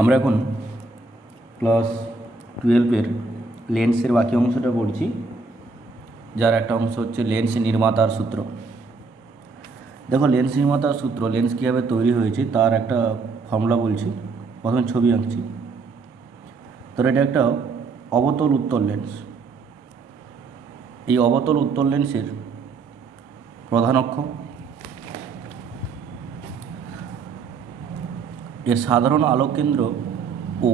আমরা এখন ক্লাস 12-এর লেন্সের বাকি অংশটা পড়ছি, যার একটা অংশ হচ্ছে লেন্স নির্মাতার সূত্র। দেখো, লেন্স নির্মাতার সূত্র, লেন্স কীভাবে তৈরি হয়েছে তার একটা ফর্মুলা বলছি। প্রথমে ছবি আঁকছি। তো এটা একটা অবতল উত্তল লেন্স। এই অবতল উত্তল লেন্সের প্রধান অক্ষ, এর সাধারণ আলোক কেন্দ্র ও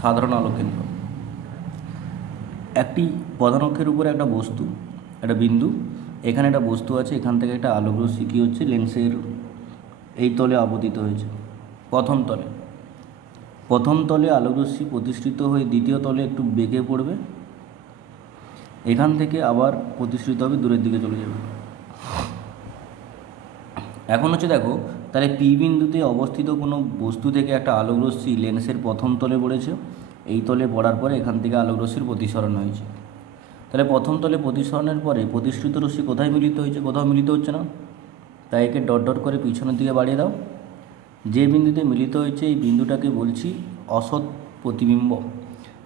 সাধারণ আলোক কেন্দ্র, একটি প্রধান অক্ষের উপরে একটা বস্তু, একটা বিন্দু, এখানে একটা বস্তু আছে, এখান থেকে একটা আলোক রশ্মি কী হচ্ছে লেন্সের এই তলে আপতিত হয়েছে। প্রথম তলে আলোক রশ্মি প্রতিসৃত হয়ে দ্বিতীয় তলে একটু বেঁকে পড়বে, এখান থেকে আবার প্রতিসৃত হবে, দূরের দিকে চলে যাবে। এখন হচ্ছে দেখো, তাহলে পি বিন্দুতে অবস্থিত কোনো বস্তু থেকে একটা আলোক রশ্মি লেন্সের প্রথম তলে পড়েছে, এই তলে পড়ার পরে এখান থেকে আলোক রশ্মির প্রতিসরণ হয়েছে। তাহলে প্রথম তলে প্রতিসরণের পরে প্রতিসৃত রশ্মি কোথায় মিলিত হয়েছে? কোথাও মিলিত হচ্ছে না, তাই একে ডট ডট করে পিছনের দিকে বাড়িয়ে দাও। যে বিন্দুতে মিলিত হয়েছে এই বিন্দুটাকে বলছি অসৎ প্রতিবিম্ব,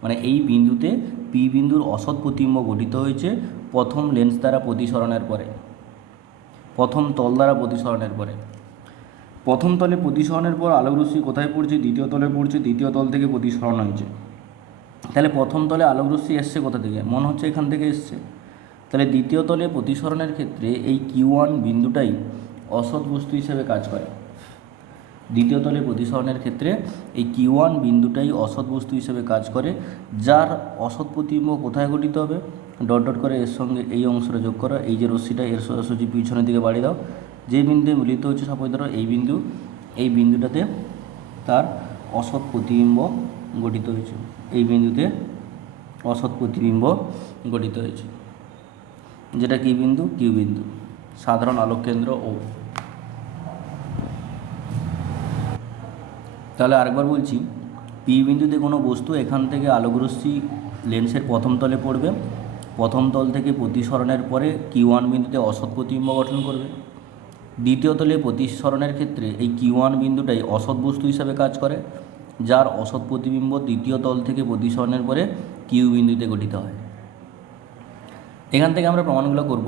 মানে এই বিন্দুতে পি বিন্দুর অসৎ প্রতিবিম্ব গঠিত হয়েছে প্রথম লেন্স দ্বারা প্রতিসরণের পরে, প্রথম তল দ্বারা প্রতিসরণের পরে। প্রথম তলে প্রতিসরণের পর আলোক রশ্মি কোথায় পড়ছে? দ্বিতীয় তলে পড়ছে, দ্বিতীয় তল থেকে প্রতিসরণ হয়েছে। তাহলে প্রথম তলে আলোক রশ্মি এসছে কোথা থেকে? মনে হচ্ছে এখান থেকে এসছে। তাহলে দ্বিতীয় তলে প্রতিসরণের ক্ষেত্রে এই Q1 বিন্দুটাই অসৎ বস্তু হিসেবে কাজ করে। দ্বিতীয় তলে প্রতিসরণের ক্ষেত্রে এই Q1 বিন্দুটাই অসৎ বস্তু হিসেবে কাজ করে, যার অসৎ প্রতিবিম্ব কোথায় গঠিত হবে? ডট ডট করে এর সঙ্গে এই অংশটা যোগ করো, এই যে রশ্মিটা এর সোজাসুজি পিছনের দিকে বাড়িয়ে দাও। যে বিন্দুতে মিলিত হচ্ছে সাপোজ ধরো এই বিন্দুটাতে তার অসৎ প্রতিবিম্ব গঠিত হয়েছে, এই বিন্দুতে অসৎ প্রতিবিম্ব গঠিত হয়েছে, যেটা কি বিন্দু? কিউ বিন্দু, সাধারণ আলোক কেন্দ্র ও। তাহলে আরেকবার বলছি, পি বিন্দুতে কোনো বস্তু এখান থেকে আলোক রশ্মি লেন্সের প্রথম তলে পড়বে, প্রথম তল থেকে প্রতিসরণের পরে Q1 বিন্দুতে অসৎ প্রতিবিম্ব গঠন করবে। দ্বিতীয় তলে প্রতিসরণের ক্ষেত্রে এই Q1 বিন্দুটাই অসৎ বস্তু হিসাবে কাজ করে, যার অসৎ প্রতিবিম্ব দ্বিতীয় তল থেকে প্রতিসরণের পরে কিউ বিন্দুতে গঠিত হয়। এখান থেকে আমরা প্রমাণগুলো করব।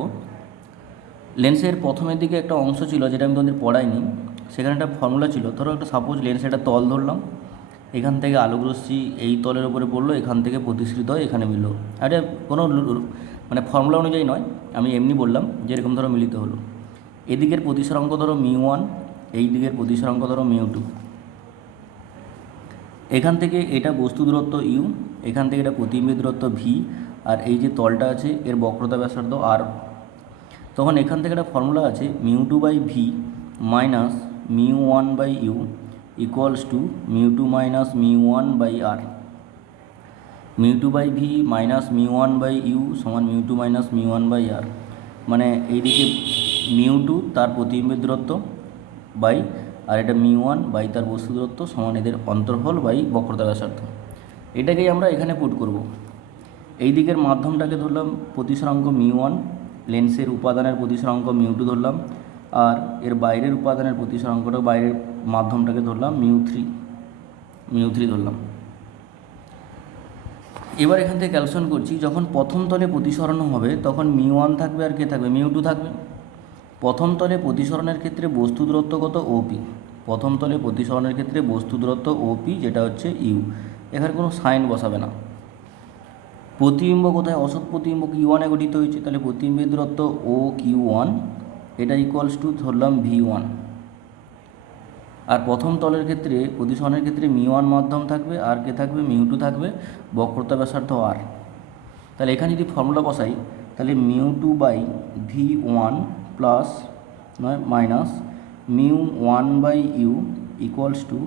লেন্সের প্রথমের দিকে একটা অংশ ছিল যেটা আমি তোমাদের পড়াইনি, সেখানে একটা ফর্মুলা ছিল। ধরো একটা সাপোজ লেন্সের একটা তল ধরলাম, এখান থেকে আলোক রশ্মি এই তলের উপরে পড়লো, এখান থেকে প্রতিসৃত হয় এখানে মিলল। এটা কোনো মানে ফর্মুলা অনুযায়ী নয়, আমি এমনি বললাম যেরকম ধরো মিলিত হলো। এদিকের প্রতিসরাঙ্ক ধরো μ1, এই দিকের প্রতিসরাঙ্ক ধরো μ2। এখান থেকে এটা বস্তু দূরত্ব ইউ, এখান থেকে এটা প্রতিবিম্ব দূরত্ব ভি, আর এই যে তলটা আছে এর বক্রতা ব্যাসার্ধ আর। তখন এখান থেকে একটা ফর্মুলা আছে μ2/v minus μ1/u equals to μ2 minus μ1/r। μ2/v minus μ1/u সমান μ2 মাইনাস μ1/r, মানে এইদিকে μ2 তার প্রতিবিম্বের দূরত্ব বাই, আর এটা μ1 বাই তার বস্তু দূরত্ব সমান এদের অন্তর্ফল বাই বক্রতা ব্যাসার্ধ। এটাকেই আমরা এখানে পুট করব। এই দিকের মাধ্যমটাকে ধরলাম প্রতিসরাঙ্ক μ1, লেন্সের উপাদানের প্রতিসরাঙ্ক μ2 ধরলাম, আর এর বাইরের উপাদানের প্রতিসরাঙ্কটা বাইরের মাধ্যমটাকে ধরলাম μ3 ধরলাম। এবার এখান থেকে ক্যালকুলেশন করছি, যখন প্রথম তলে প্রতিসরণ হবে তখন μ1 থাকবে আর কে থাকবে? μ2 থাকবে। প্রথম তলে প্রতিসরণের ক্ষেত্রে বস্তু দূরত্ব কত? ওপি। প্রথম তলে প্রতিসরণের ক্ষেত্রে বস্তু দূরত্ব ওপি, যেটা হচ্ছে ইউ। এখানে কোনো সাইন বসাবে না। প্রতিবিম্ব কোথায়? অসৎ প্রতিবিম্ব Q1 গঠিত হয়েছে, তাহলে প্রতিবিম্বের দূরত্ব ও Q1, এটা ইকুয়ালস টু ধরলাম V1। আর প্রথম তলের ক্ষেত্রে প্রতিসরণের ক্ষেত্রে μ1 মাধ্যম থাকবে, আর কে থাকবে? μ2 থাকবে, বক্রতা ব্যাসার্ধ আর। তাহলে এখানে যদি ফর্মুলা বসাই, তাহলে μ2/v1 প্লাস নয় minus μ1/u equals to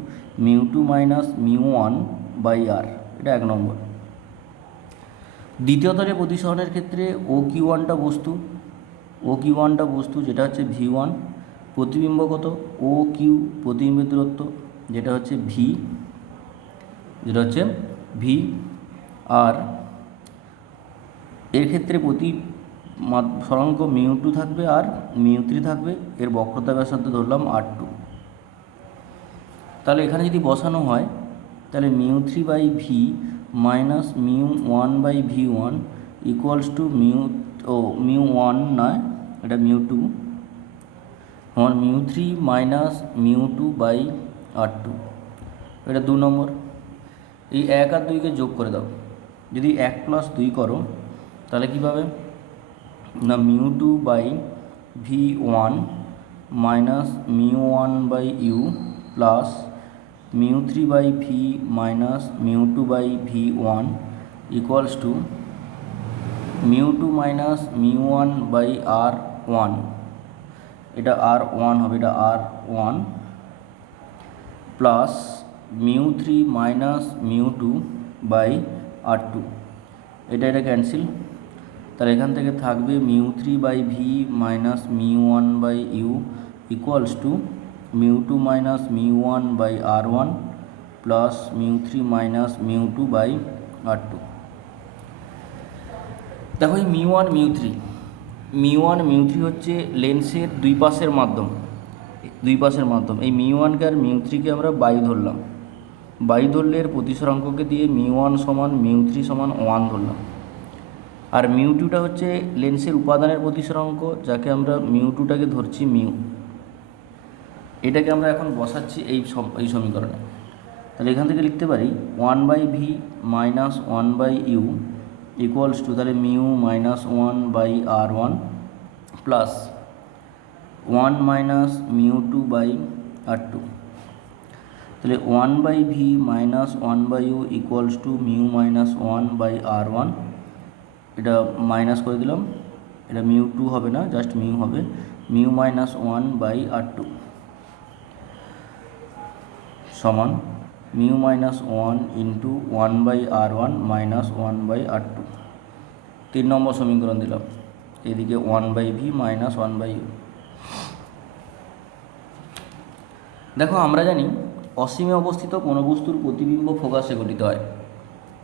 μ2 minus μ1/r, এটা 1 নম্বর। দ্বিতীয় তলে প্রতিসরণের ক্ষেত্রে OQ1টা বস্তু, যেটা হচ্ছে V1, প্রতিবিম্ব কত? OQ, প্রতিবিম্বের দূরত্ব যেটা হচ্ছে V, আর এর ক্ষেত্রে সরাঙ্ক μ2 থাকবে আর μ3 থাকবে, এর বক্রতা ব্যাসার্ধ ধরলাম R2। তাহলে এখানে যদি বসানো হয় তাহলে mu three by V minus mu one by V one equals to mu one নয়, এটা মিউ টু, আমার mu three minus mu two by R two, এটা 2 নম্বর। এই 1 আর 2কে যোগ করে দাও, যদি 1 প্লাস 2 করো তাহলে কী পাবে না mu two by V one minus mu one by u plus mu three by V minus mu two by V one equals to mu two minus mu one by R one, এটা r one হবে, এটা r one plus mu three minus mu two by R two, এটা cancel. তাহলে এখান থেকে থাকবে mu three by V minus mu one by u equals to mu two minus mu one by R one plus mu three minus mu two by R two. দেখো এই mu one mu three হচ্ছে লেন্সের দুই পাশের মাধ্যম, এই mu ওয়ানকে আর mu থ্রিকে আমরা বায়ু ধরলাম, বায়ু ধরলে এর প্রতিসরাঙ্ককে দিয়ে মিউ ওয়ান সমান মিউ থ্রি সমান 1 ধরলাম। আর মিউ টুটা হচ্ছে লেন্সের উপাদানের প্রতিসরাঙ্ক, যাকে আমরা মিউ টুটাকে ধরছি মিউ, এটাকে আমরা এখন বসাচ্ছি এই সমীকরণে। তাহলে এখান থেকে লিখতে পারি 1 by V minus 1 by u equals to তাহলে mu minus 1 by R one plus 1 minus mu two by R two, তাহলে 1 by V minus 1 by u equals to mu minus 1 by R one, এটা minus করে দিলাম, এটা mu two হবে না, just mu হবে, mu minus 1 by R two সমান mu minus 1 into 1 by R one minus 1 by R two. 3 নম্বর সমীকরণ দিলাম, এদিকে 1 by V minus 1 by U. দেখো আমরা জানি অসীমে অবস্থিত কোনো বস্তুর প্রতিবিম্ব ফোকাসে গঠিত হয়,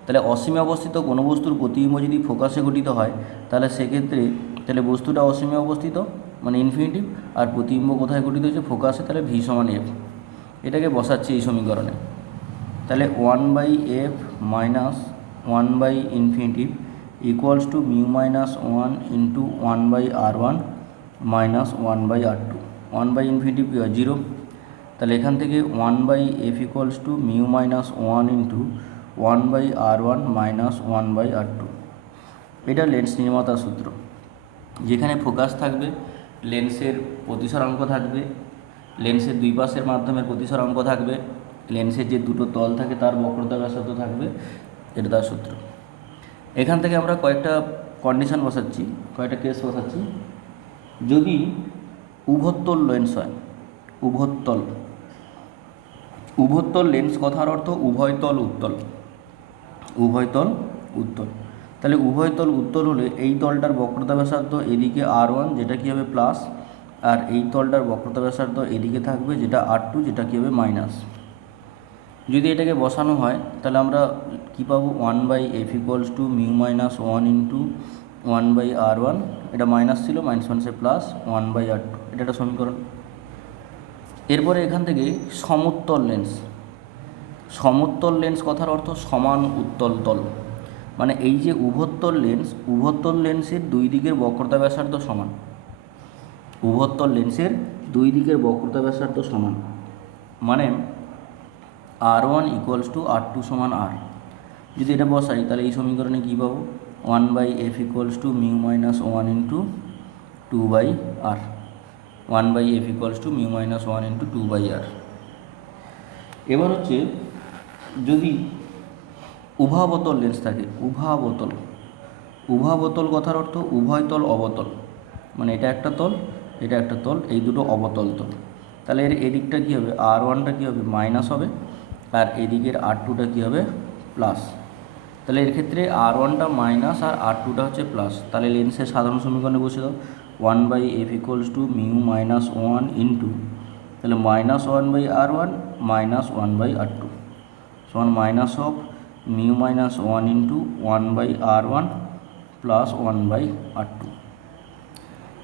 তাহলে অসীমে অবস্থিত কোনো বস্তুর প্রতিবিম্ব যদি ফোকাসে গঠিত হয় তাহলে সেক্ষেত্রে তাহলে বস্তুটা অসীমে অবস্থিত মানে ইনফিনিটিভ, আর প্রতিবিম্ব কোথায় গঠিত হয়েছে ফোকাসে, তাহলে ভি সমান এফ, এটাকে বসাচ্ছি এই সমীকরণে। তাহলে 1 by f minus 1 by infinitive equals to mu minus 1 into 1 by R one minus 1 by R two, 1 by infinitive 0, তাহলে এখান থেকে 1 by f equals to mu minus 1 into 1 by R one minus 1 by R two. এটা lens নির্মাতার সূত্র, যেখানে focus থাকবে, লেন্সের প্রতিসরাঙ্ক থাকবে, লেন্সের দুই পাশের মাধ্যমে প্রতিসরাঙ্ক থাকবে, লেন্সের যে দুটো তল থাকে তার বক্রতা ব্যাসার্ধ থাকবে, এটা তার সূত্র। এখান থেকে আমরা কয়েকটা কন্ডিশন বসাচ্ছি, কয়েকটা কেস বসাচ্ছি। যদি উভত্তল লেন্স হয়, উভত্তল লেন্স কথার অর্থ উভয়তল উত্তল, তাহলে উভয়তল উত্তল হলে এই তলটার বক্রতা ব্যাসার্ধ এদিকে আর ওয়ান, যেটা কী হবে প্লাস, আর এই তলটার বক্রতা ব্যাসার্ধ এদিকে থাকবে যেটা আর টু, যেটা কী হবে মাইনাস। যদি এটাকে বসানো হয় তাহলে আমরা কী পাবো 1 by f equals to mu minus 1 into 1 by R one, এটা মাইনাস ছিল, মাইনাস মাইনাসে প্লাস 1 বাই আর টু, এটা একটা সমীকরণ। এরপরে এখান থেকে সমোত্তল লেন্স কথার অর্থ সমান উত্তল তল, মানে এই যে উভত্তল লেন্সের দুই দিকের বক্রতা ব্যাসার্ধ সমান, উভত্তল লেন্সের দুই দিকের বক্রতা ব্যাসার্ধ সমান, মানে r one equals to r two সমান আর। যদি এটা বসাই তাহলে এই সমীকরণে কী পাবো 1 by f equals to mu minus 1 into 2 by r, 1 by f equals to mu minus 1 into 2 by r. এবার হচ্ছে যদি উভাবতল লেন্স থাকে, উভাবতল কথার অর্থ উভয় তল অবতল, মানে এটা একটা তল, এটা একটা তল, এই দুটো অবতল তল, তাহলে এর এদিকটা কী হবে আর ওয়ানটা কী হবে মাইনাস হবে, আর এদিকের আর টুটা কী হবে প্লাস। তাহলে এর ক্ষেত্রে আর ওয়ানটা মাইনাস আর আর টুটা হচ্ছে প্লাস, তাহলে লেন্সের সাধারণ সমীকরণে বসে দাও 1 by f equals to mu minus 1 into তাহলে minus 1 by R one minus 1 by R two সমান minus of mu minus 1 into 1 by R one plus 1 by R two.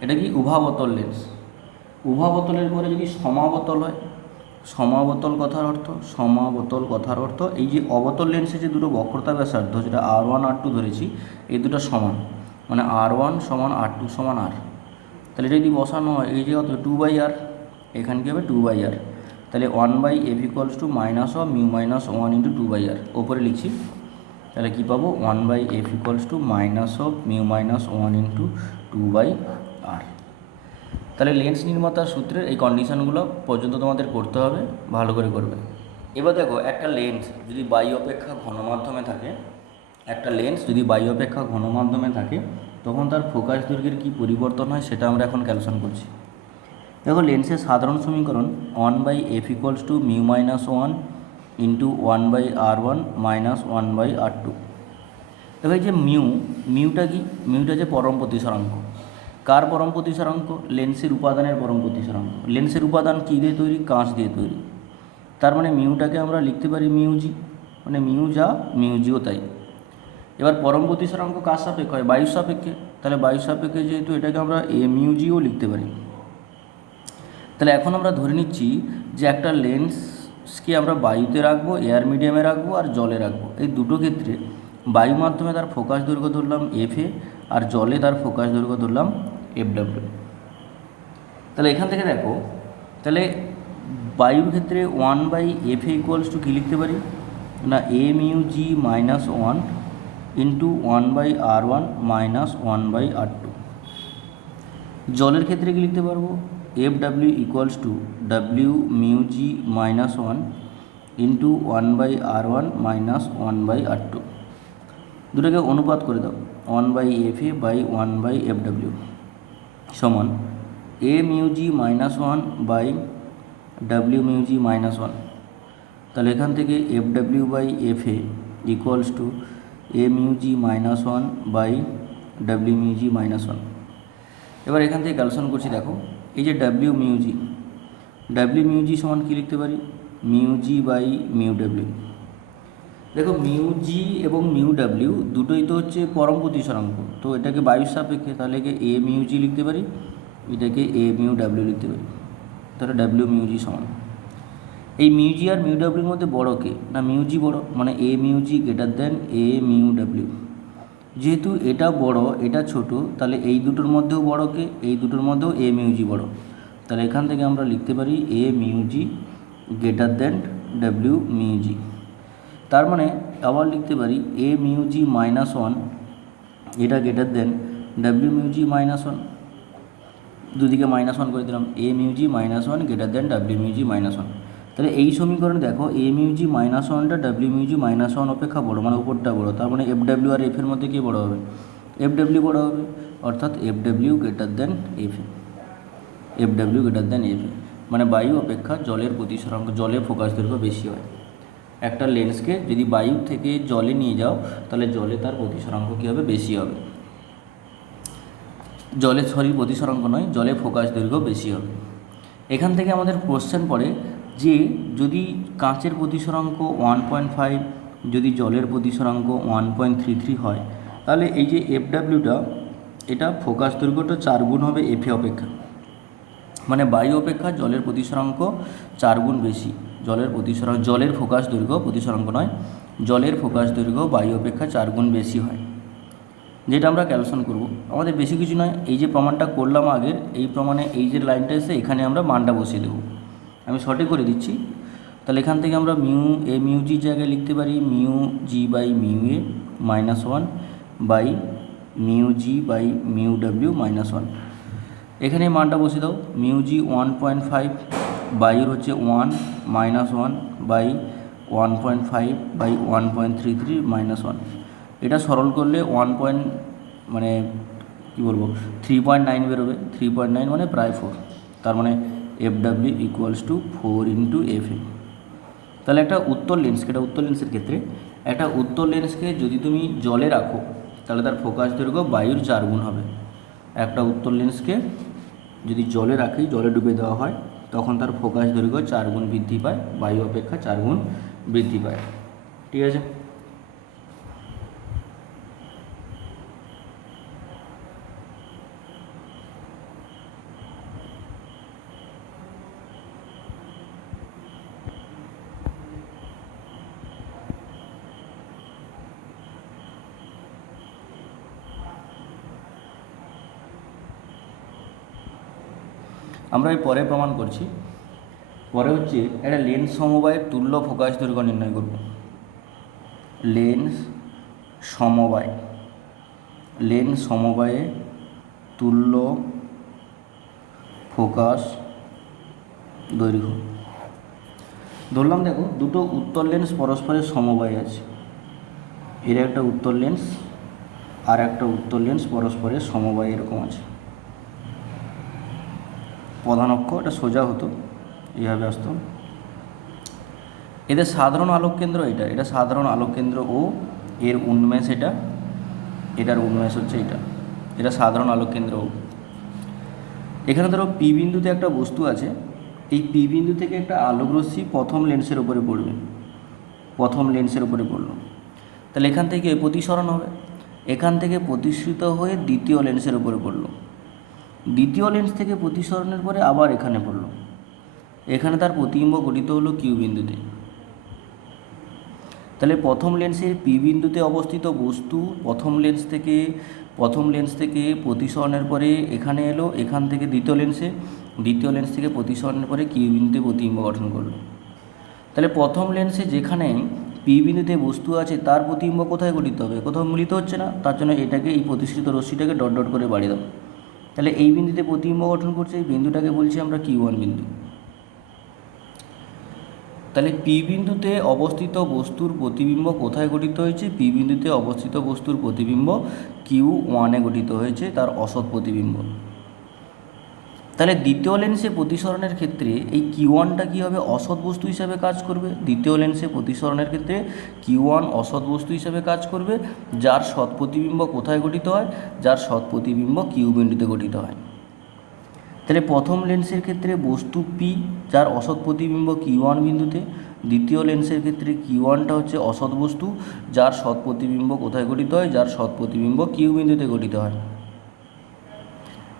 এটা কি উভাবতল লেন্স। উভাবতলের পরে যদি সমাবতল হয়, সমাবতল কথার অর্থ এই যে অবতল লেন্সে যে দুটো বক্রতা ব্যাসার্ধ, যেটা R1 R2 ধরেছি, এই দুটো সমান, মানে R1 সমান R2 সমান R। তাহলে এটা যদি বসানো হয়, এই যে কত 2/R, এখানে কী হবে 2/R। তাহলে 1/f equals to minus of mu minus 1 into 2/R। ওপরে লিখছি, তাহলে কী পাবো 1/f equals to minus of mu minus 1 into 2/R। তাহলে লেন্স নির্মাতার সূত্রের এই কন্ডিশনগুলো পর্যন্ত তোমাদের করতে হবে, ভালো করে করবে। এবার দেখো, একটা লেন্স যদি বায়ু অপেক্ষা ঘন মাধ্যমে থাকে, তখন তার ফোকাস দৈর্ঘ্যের কী পরিবর্তন হয় সেটা আমরা এখন ক্যালকুলেশন করছি। দেখো, লেন্সের সাধারণ সমীকরণ 1/f equals to mu minus 1 into 1/R1 minus 1/R2। দেখো, এই যে মিউটা কি? মিউটা যে পরম প্রতিসরাঙ্ক। কার পরম প্রতিসরাঙ্ক? লেন্সের উপাদানের পরম প্রতিসরাঙ্ক। লেন্সের উপাদান কী দিয়ে তৈরি? কাঁচ দিয়ে তৈরি। তার মানে মিউটাকে আমরা লিখতে পারি মিউজি, মানে মিউ যা মিউজিও তাই। এবার পরম প্রতিসরাঙ্ক কার সাপেক্ষে হয়? বায়ুর সাপেক্ষে। তাহলে বায়ুর সাপেক্ষে যেহেতু, এটাকে আমরা এ মিউজিও লিখতে পারি। তাহলে এখন আমরা ধরে নিচ্ছি যে একটা লেন্সকে আমরা বায়ুতে রাখবো, এয়ার মিডিয়ামে রাখবো আর জলে রাখবো। এই দুটো ক্ষেত্রে বায়ু মাধ্যমে তার ফোকাস দৈর্ঘ্য ধরলাম FA, আর জলে তার ফোকাস দৈর্ঘ্য ধরলাম FW। তাহলে এখান থেকে দেখো, তাহলে বায়ুর ক্ষেত্রে 1/FA ইকুয়ালস টু কী লিখতে পারি না, A mu g minus 1 into 1/R1 minus 1/R2। জলের ক্ষেত্রে কী লিখতে পারবো? FW equals to W mu g minus 1 into 1/R1 minus 1/R2। দুটোকে অনুপাত করে দাও, 1/FA বাই 1/FW সমান A mu g minus 1 by W mu g minus 1। তাহলে এখান থেকে FW by FA equals to A mu g minus 1 by W mu g minus 1। এবার এখান থেকে ক্যালকুলেশন করছি। দেখো, এই যে W মিউ জি সমান কী লিখতে পারি? মিউ জি বাই মিউ ডাব্লিউ। দেখো, মিউ জি এবং মিউ ডাব্লিউ দুটোই তো হচ্ছে পরম প্রতিসরাঙ্ক, তো এটাকে বায়ুর সাপেক্ষে, তাহলে একে এ মিউ জি লিখতে পারি, এটাকে এ মিউ ডাব্লিউ লিখতে পারি। তাহলে ডাব্লিউ মিউ জি সমান, এই মিউ জি আর মিউ ডাব্লিউর মধ্যে বড় কে? না, মিউ জি বড়, মানে এ মিউ জি গ্রেটার দেন এ মিউ ডাব্লিউ। যেহেতু এটা বড় এটা ছোট, তাহলে এই দুটোর মধ্যেও বড় কে? এই দুটোর মধ্যেও এ মিউ জি বড়। তাহলে এখান থেকে আমরা লিখতে পারি a mu g greater than ডাব্লিউ মিউ জি। তার মানে আবার লিখতে পারি এ মিউ জি মাইনাস 1 এটা গ্রেটার দেন ডাব্লিউ মিউ জি মাইনাস 1। দুদিকে -1 করে দিলাম, a mu g minus 1 greater than ডাব্লিউ মিউ জি মাইনাস 1। তাহলে এই সমীকরণে দেখো, এ মিউ জি মাইনাস 1টা ডাব্লিউ মিউ জি মাইনাস 1 অপেক্ষা বড়, মানে উপরটা বড়। তার মানে FW আর এফের মধ্যে কে বড় হবে? FW বড় হবে, অর্থাৎ FW greater than FA। FW greater than FA মানে বায়ু অপেক্ষা জলের প্রতিসরাঙ্ক, জলের ফোকাস দৈর্ঘ্য বেশি হয়। একটা লেন্সকে যদি বায়ু থেকে জলে নিয়ে যাও, তাহলে জলে তার প্রতিসরাঙ্ক কী হবে? বেশি হবে। প্রতিসরাঙ্ক নয়, জলে ফোকাস দৈর্ঘ্য বেশি হবে। এখান থেকে আমাদের কোশ্চেন পড়ে যে যদি কাঁচের প্রতিসরাঙ্ক 1.5, যদি জলের প্রতিসরাঙ্ক 1.33 হয়, তাহলে এই যে FWটা, এটা ফোকাস দৈর্ঘ্যটা 4 গুণ হবে FA অপেক্ষা, মানে বায়ু অপেক্ষা জলের প্রতিসরাঙ্ক 4 গুণ বেশি। জলের ফোকাস দৈর্ঘ্য, প্রতিসরাঙ্ক নয়, জলের ফোকাস দৈর্ঘ্য বায়ু অপেক্ষা 4 গুণ বেশি হয়, যেটা আমরা ক্যালকুলেশন করব। আমাদের বেশি কিছু নয়, এই যে প্রমাণটা করলাম আগের, এই প্রমাণে এই যে লাইনটা এসে এখানে আমরা মানটা বসিয়ে দেবো। আমি সঠিক করে দিচ্ছি। তাহলে এখান থেকে আমরা এ মিউ জির জায়গায় লিখতে পারি mu g by mu a minus 1 by mu g by mu ডাব্লিউ মাইনাস 1। এখানে মানটা বসিয়ে দাও, মিউ জি 1.5, বায়ুর হচ্ছে 1 মাইনাস 1 বাই 1.5 বাই 1.33 মাইনাস 1। এটা সরল করলে 3.9 বেরোবে। 3.9 মানে প্রায় 4। তার মানে FW equals to 4 into FA। তাহলে একটা উত্তর লেন্সের ক্ষেত্রে একটা উত্তর লেন্সকে যদি তুমি জলে রাখো, তাহলে তার ফোকাস দৈর্ঘ্য বায়ুর 4 গুণ হবে। একটা উত্তর লেন্সকে যদি জলে রাখি, জলে ডুবে দেওয়া হয়, তখন তার ফোকাস দৈর্ঘ্য 4 গুণ বৃদ্ধি পায়, বায়ু অপেক্ষা 4 গুণ বৃদ্ধি পায়। ঠিক আছে। আমরা এই পরে প্রমাণ করছি। পরে হচ্ছে একটা লেন্স সমবায়ের তুল্য ফোকাস দৈর্ঘ্য নির্ণয় করব। লেন্স সমবায়ে তুল্য ফোকাস দৈর্ঘ্য। ধরলাম দেখো দুটো উত্তর লেন্স পরস্পরের সমবায়ে আছে, এর একটা উত্তর লেন্স আর একটা উত্তর লেন্স পরস্পরের সমবায়ে এরকম আছে। প্রধান অক্ষ এটা সোজা হতো, এইভাবে আসতো। এদের সাধারণ আলোক কেন্দ্র এটা সাধারণ আলোক কেন্দ্র ও এর উন্মেষ এটার উন্মেষ হচ্ছে এটা সাধারণ আলোক কেন্দ্র ও। এখানে ধরো পি বিন্দুতে একটা বস্তু আছে, এই পি বিন্দু থেকে একটা আলোক রশ্মি প্রথম লেন্সের উপরে পড়বে, পড়লো, তাহলে এখান থেকে প্রতিসরণ হবে, এখান থেকে প্রতিসরিত হয়ে দ্বিতীয় লেন্সের উপরে পড়লো, দ্বিতীয় লেন্স থেকে প্রতিসরণের পরে আবার এখানে পড়লো, এখানে তার প্রতিবিম্ব গঠিত হলো কিউ বিন্দুতে। তাহলে প্রথম লেন্সের পি বিন্দুতে অবস্থিত বস্তু প্রথম লেন্স থেকে প্রতিসরণের পরে এখানে এলো, এখান থেকে দ্বিতীয় লেন্স থেকে প্রতিসরণের পরে কিউ বিন্দুতে প্রতিবিম্ব গঠন করলো। তাহলে প্রথম লেন্সে যেখানে পি বিন্দুতে বস্তু আছে তার প্রতিবিম্ব কোথায় গঠিত হবে? কোথাও মিলিত হচ্ছে না, তার জন্য এটাকে এই প্রতিসৃত রশ্মিটাকে ডট ডট করে বাড়িয়ে দাও। তাহলে এই বিন্দুতে প্রতিবিম্ব গঠন করছে, এই বিন্দুটাকে বলছি আমরা কিউ1 বিন্দু। তাহলে পি বিন্দুতে অবস্থিত বস্তুর প্রতিবিম্ব কোথায় গঠিত হয়েছে? পি বিন্দুতে অবস্থিত বস্তুর প্রতিবিম্ব কিউ1-এ গঠিত হয়েছে, তার অসৎ প্রতিবিম্ব। তাহলে দ্বিতীয় লেন্সে প্রতিসরণের ক্ষেত্রে এই কিউ1টা কী হবে? অসৎ বস্তু হিসাবে কাজ করবে। দ্বিতীয় লেন্সে প্রতিসরণের ক্ষেত্রে কিউ1 অসৎ বস্তু হিসাবে কাজ করবে, যার সৎ প্রতিবিম্ব কোথায় গঠিত হয়? যার সৎ প্রতিবিম্ব কিউ বিন্দুতে গঠিত হয়। তাহলে প্রথম লেন্সের ক্ষেত্রে বস্তু পি, যার অসৎ প্রতিবিম্ব কিউ1 বিন্দুতে। দ্বিতীয় লেন্সের ক্ষেত্রে কিউ1টা হচ্ছে অসৎ বস্তু, যার সৎ প্রতিবিম্ব কোথায় গঠিত হয়? যার সৎ প্রতিবিম্ব কিউ বিন্দুতে গঠিত হয়।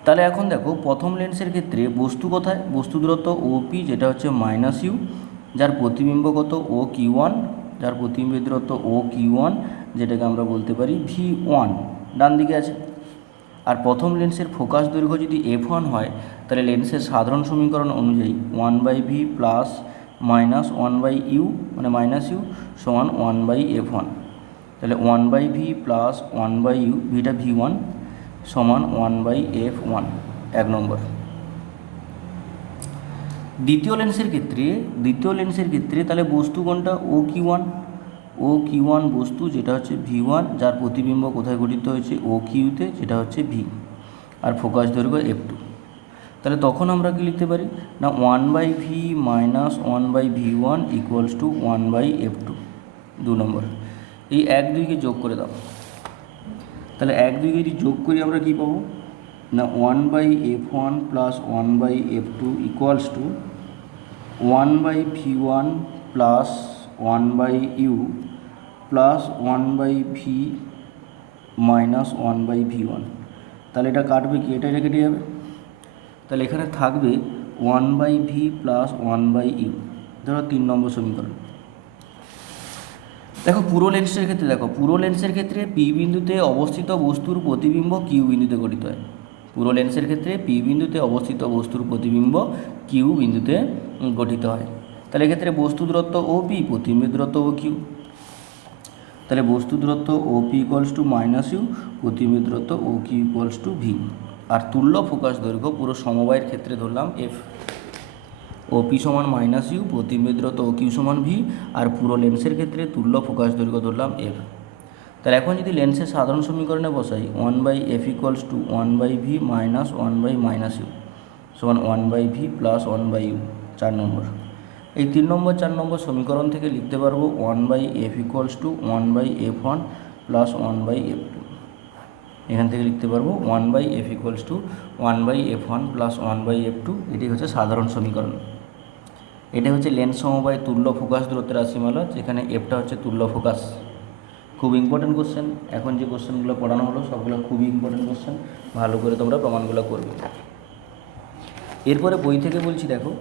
তাহলে এখন দেখো প্রথম লেন্সের ক্ষেত্রে বস্তু কোথায়? বস্তু দূরত্ব ওপি, যেটা হচ্ছে -ইউ, যার প্রতিবিম্ব কত? ও কিউ1, যার প্রতিবিম্ব দূরত্ব ও কিউ1, যেটাকে আমরা বলতে পারি ভি1, ডান দিকে আছে। আর প্রথম লেন্সের ফোকাস দৈর্ঘ্য যদি f1 হয়, তাহলে লেন্সের সাধারণ সমীকরণ অনুযায়ী 1/v প্লাস মাইনাস 1/u মানে -ইউ সমান 1/f1। তাহলে 1/v প্লাস 1/u, ভিটা v1 সমান 1/f1, 1 নম্বর। দ্বিতীয় লেন্সের ক্ষেত্রে তাহলে বস্তু কোনটা? ও কিউ1 বস্তু, যেটা হচ্ছে v1, যার প্রতিবিম্ব কোথায় গঠিত হয়েছে? ও কিউতে, যেটা হচ্ছে v, আর ফোকাস দৈর্ঘ্য f2। তাহলে তখন আমরা কি লিখতে পারি না 1/v minus 1/v1 equals to 1/f2, 2 নম্বর। এই 1-2কে যোগ করে দাও। তাহলে 1-2কে যদি যোগ করি আমরা কি পাবো না 1/f1 plus 1/f2 equals to 1/v1 plus 1/u plus 1/v minus 1/v1। তাহলে এটা কাটবে কি? এটা কেটে যাবে। তাহলে এখানে থাকবে 1/v প্লাস 1/u, ধরো 3 নম্বর সমীকরণ। দেখো পুরো লেন্সের ক্ষেত্রে পি বিন্দুতে অবস্থিত বস্তুর প্রতিবিম্ব কিউ বিন্দুতে গঠিত হয়। পুরো লেন্সের ক্ষেত্রে পি বিন্দুতে অবস্থিত বস্তুর প্রতিবিম্ব কিউ বিন্দুতে গঠিত হয়। তাহলে এক্ষেত্রে বস্তু দূরত্ব ও পি, প্রতিবিম্ব দূরত্ব ও কিউ। তাহলে বস্তু দূরত্ব O P equals to -u, প্রতিবিম্ব দূরত্ব O q equals to v. আর তুল্য ফোকাস দৈর্ঘ্য পুরো সমবায়ের ক্ষেত্রে ধরলাম এফ। ওপি সমান -ইউ, প্রতিবিম্ব দূরত্ব ও কিউ সমান ভি, আর পুরো লেন্সের ক্ষেত্রে তুল্য ফোকাস দৈর্ঘ্য ধরলাম এফ। তাহলে এখন যদি লেন্সের সাধারণ সমীকরণে বসাই 1/f equals to 1/v minus 1/-ইউ সমান 1/v প্লাস 1/u, 4 নম্বর। এই 3 নম্বর 4 নম্বর সমীকরণ থেকে লিখতে পারবো 1/f equals to 1/f1 plus 1/f2। এখান থেকে লিখতে পারবো 1/f equals to 1/f1 plus 1/f2। এটি হচ্ছে সাধারণ সমীকরণ। এটা হচ্ছে লেন্স সমবায় তুল্য ফোকাস দূরত্বের রাশিমালা, যেখানে এফটা হচ্ছে তুল্য ফোকাস। খুব ইম্পর্টেন্ট কোশ্চেন। এখন যে কোশ্চেনগুলো পড়ানো হলো সবগুলো খুবই ইম্পর্টেন্ট কোশ্চেন, ভালো করে তোমরা প্রমাণগুলো করবে। এরপরে বই থেকে বলছি, দেখো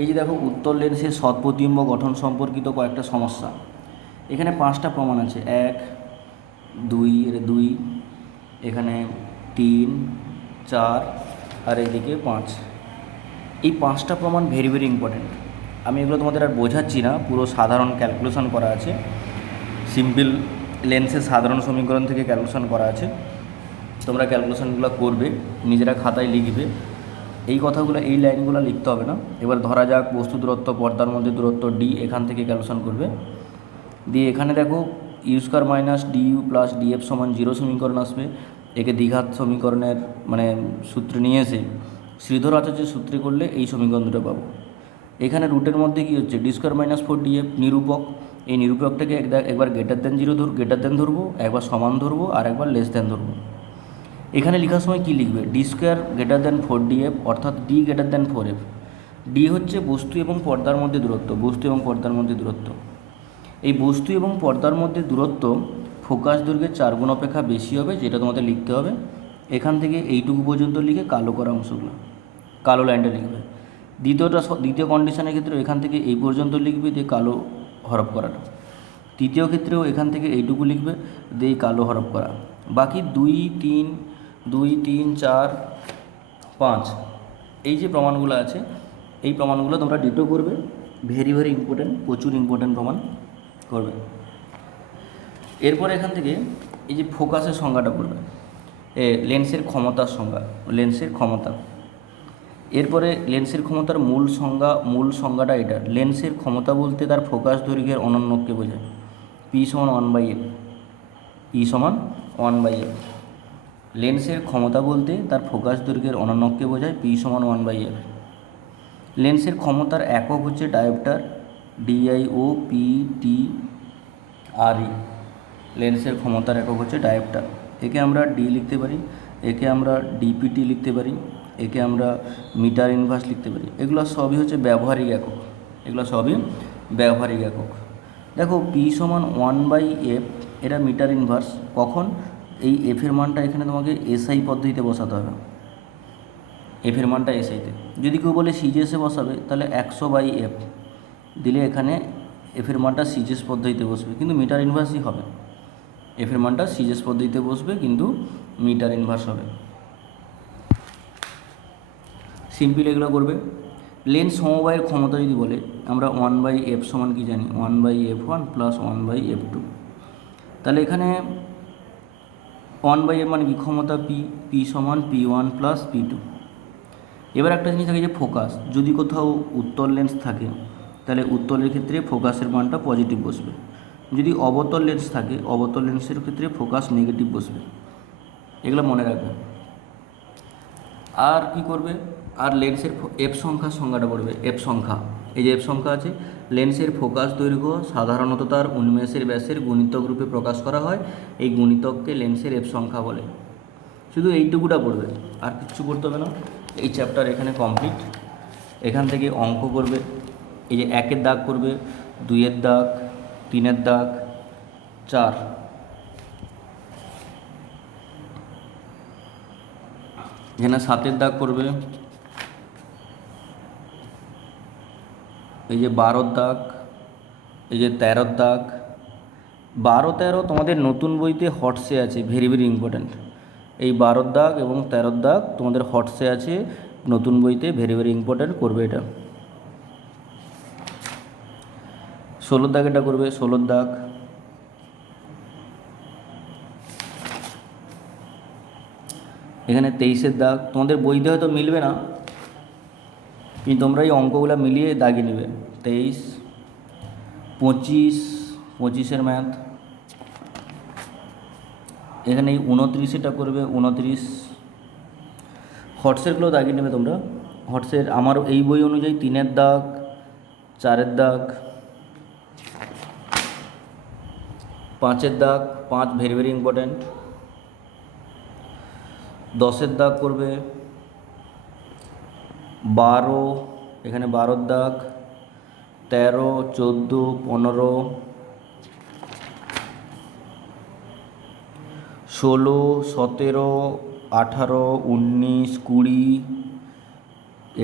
এই যে দেখো উত্তর লেন্সের সৎ প্রতিবিম্ব গঠন সম্পর্কিত কয়েকটা সমস্যা। এখানে 5টা প্রমাণ আছে, 1, 2, এখানে 3, 4 আর এইদিকে 5। এই 5টা প্রমাণ ভেরি ভেরি ইম্পর্টেন্ট। আমি এগুলো তোমাদের আর বোঝাচ্ছি না, পুরো সাধারণ ক্যালকুলেশন করা আছে, সিম্পল লেন্সের সাধারণ সমীকরণ থেকে ক্যালকুলেশন করা আছে। তোমরা ক্যালকুলেশনগুলো করবে, নিজেরা খাতায় লিখবে। এই কথাগুলো, এই লাইনগুলো লিখতে হবে না। এবার ধরা যাক বস্তু দূরত্ব, পর্দার মধ্যে দূরত্ব ডি, এখান থেকে ক্যালকুলেশন করবে। দিয়ে এখানে দেখো u square minus du plus df সমান 0 সমীকরণ আসবে। একে দ্বিঘাত সমীকরণের মানে সূত্রে নিয়ে এসে শ্রীধর আচার্যের সূত্রে করলে এই সমীকরণ দুটো পাবো। এখানে রুটের মধ্যে কী হচ্ছে, ডি স্কোয়ার মাইনাস 4 ডিএফ নিরূপক। এই নিরূপকটাকে একবার গ্রেটার দেন 0 ধরবো, একবার সমান ধরবো, আর একবার লেস দেন ধরবো। এখানে লেখার সময় কী লিখবে, D square greater than 4 DF অর্থাৎ ডি গ্রেটার দেন 4এফ। ডি হচ্ছে বস্তু এবং পর্দার মধ্যে দূরত্ব, বস্তু এবং পর্দার মধ্যে দূরত্ব। এই বস্তু এবং পর্দার মধ্যে দূরত্ব ফোকাস দৈর্ঘ্যের 4 গুণ অপেক্ষা বেশি হবে, যেটা তোমাদের লিখতে হবে। এখান থেকে এইটুকু পর্যন্ত লিখে কালো করা অংশগুলো, কালো লাইনটা লিখবে। দ্বিতীয় কন্ডিশনের ক্ষেত্রে এখান থেকে এই পর্যন্ত লিখবে, দিয়ে কালো হরফ করাটা। তৃতীয় ক্ষেত্রেও এখান থেকে এইটুকু লিখবে, দিয়ে কালো হরফ করা। বাকি 2, 3, 4, 5 এই যে প্রমাণগুলো আছে, এই প্রমাণগুলো তোমরা ডিটো করবে। ভেরি ভেরি ইম্পর্টেন্ট, প্রচুর ইম্পর্টেন্ট প্রমাণ করবে। এরপর এখান থেকে এই যে ফোকাসের সংজ্ঞাটা পড়বে, লেন্সের ক্ষমতার সংজ্ঞা, লেন্সের ক্ষমতা। এরপরে লেন্সের ক্ষমতার মূল সংজ্ঞাটা এটা। লেন্সের ক্ষমতা বলতে তার ফোকাস দৈর্ঘ্যের অনন্যকে বোঝায়। পি সমান 1/f, ই সমান 1/f। লেন্সের ক্ষমতা বলতে তার ফোকাস দৈর্ঘ্যের অনন্যকে বোঝায়, পি সমান 1/f। লেন্সের ক্ষমতার একক হচ্ছে ডায়োপ্টার, DIOPTRE। লেন্সের ক্ষমতার একক হচ্ছে ডায়োপ্টার। একে আমরা ডি লিখতে পারি, একে আমরা ডিপিটি লিখতে পারি, একে আমরা মিটার ইনভার্স লিখতে পারি। এগুলো সবই হচ্ছে ব্যবহারিক একক, এগুলো সবই ব্যবহারিক একক। দেখো পি সমান 1/f, এটা মিটার ইনভার্স। কখন? এই এফের মানটা এখানে তোমাকে এসআই পদ্ধতিতে বসাতে হবে, এফের মানটা এসআইতে। যদি কেউ বলে সিজিএসে বসাবে, তাহলে 100/f দিলে এখানে এফের মানটা সিজিএস পদ্ধতিতে বসবে, কিন্তু মিটার ইনভার্সই হবে। এফের মানটা সিজিএস পদ্ধতিতে বসবে, কিন্তু মিটার ইনভার্স হবে। সিম্পল এগুলো করবে। লেন্স সমবায়ের ক্ষমতা যদি বলে, আমরা 1/f সমান কি জানি, 1/f1 প্লাস 1/f2। তাহলে এখানে 1/f মানে কি, ক্ষমতা পি সমান P1 প্লাস P2। এবার একটা জিনিস থাকে যে ফোকাস, যদি কোথাও উত্তল লেন্স থাকে তাহলে উত্তলের ক্ষেত্রে ফোকাসের মানটা পজিটিভ বসবে। যদি অবতল লেন্স থাকে, অবতল লেন্সের ক্ষেত্রে ফোকাস নেগেটিভ বসবে। এগুলো মনে রাখবে। আর কি করবে, আর লেন্সের এফ সংখ্যার সংজ্ঞাটা পড়বে। এফ সংখ্যা, এই যে এফ সংখ্যা আছে, লেন্সের ফোকাস দৈর্ঘ্য সাধারণত তার উন্মেষের ব্যাসের গুণিতক রূপে প্রকাশ করা হয়। এই গুণিতককে লেন্সের এফ সংখ্যা বলে। শুধু এইটুকুটা পড়বে, আর কিচ্ছু করতে হবে না। এই চ্যাপ্টার এখানে কমপ্লিট। এখান থেকে অঙ্ক করবে, এই যে 1-এর দাগ করবে, 2-এর দাগ, 3-এর দাগ, 4, এখানে 7-এর দাগ করবে, এই যে 12-এর দাগ, এই যে 13-এর দাগ। 12-13 তোমাদের নতুন বইতে হটসে আছে, ভেরি ভেরি ইম্পর্ট্যান্ট। এই 12-এর দাগ এবং 13-এর দাগ তোমাদের হটসে আছে নতুন বইতে, ভেরি ভেরি ইম্পর্ট্যান্ট, করবে এটা। 16-এর দাগ এটা করবে, 16-এর দাগ। এখানে 23-এর দাগ, তোমাদের বইতে হয়তো মিলবে না, কিন্তু তোমরা এই অঙ্কগুলো মিলিয়ে দাগিয়ে নেবে। 23, 25, 25-এর ম্যাথ। এখানে এই 29-এটা করবে, 29। হটসেরগুলো দাগিয়ে নেবে তোমরা। হটসের আমার এই বই অনুযায়ী 3-এর দাগ, 4-এর দাগ, 5-এর দাগ, 5 ভেরি ভেরি ইম্পর্ট্যান্ট। 10-এর দাগ করবে, 12, এখানে 12-এর দাগ, 13, 14, 15, 16, 17, 18, 19, 20,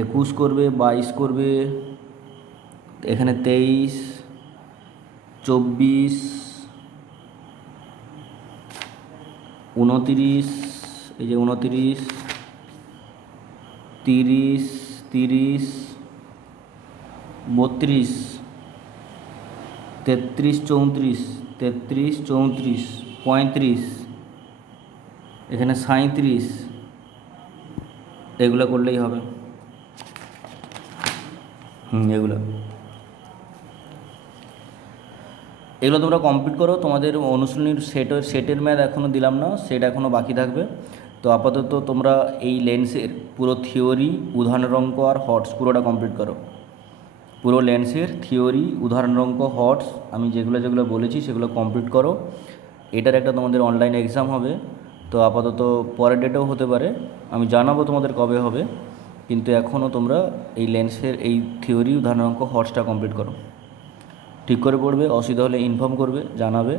21 করবে, 22 করবে, এখানে 23, 24, 29, এই যে 29, 30, 30, 32, 33, 34, 33, 34, 35, এখানে 37, এগুলো করলেই হবে। এগুলো তোমরা কমপ্লিট করো। তোমাদের অনুশীলনীর সেটের ম্যাথ এখনও দিলাম না, সেট এখনও বাকি থাকবে। তো আপাতত তোমরা এই লেন্সের পুরো থিওরি, উদাহরণের অঙ্ক আর হটস পুরোটা কমপ্লিট করো। পুরো লেন্সের থিওরি, উদাহরণের অঙ্ক, হটস আমি যেগুলো যেগুলো বলেছি সেগুলো কমপ্লিট করো। এটার একটা তোমাদের অনলাইন এক্সাম হবে, তো আপাতত পরের ডেটেও হতে পারে, আমি জানাবো তোমাদের কবে হবে। কিন্তু এখনও তোমরা এই লেন্সের এই থিওরি, উদাহরণের অঙ্ক, হটসটা কমপ্লিট করো। ঠিক করে পড়বে, অসুবিধা হলে ইনফর্ম করবে, জানাবে।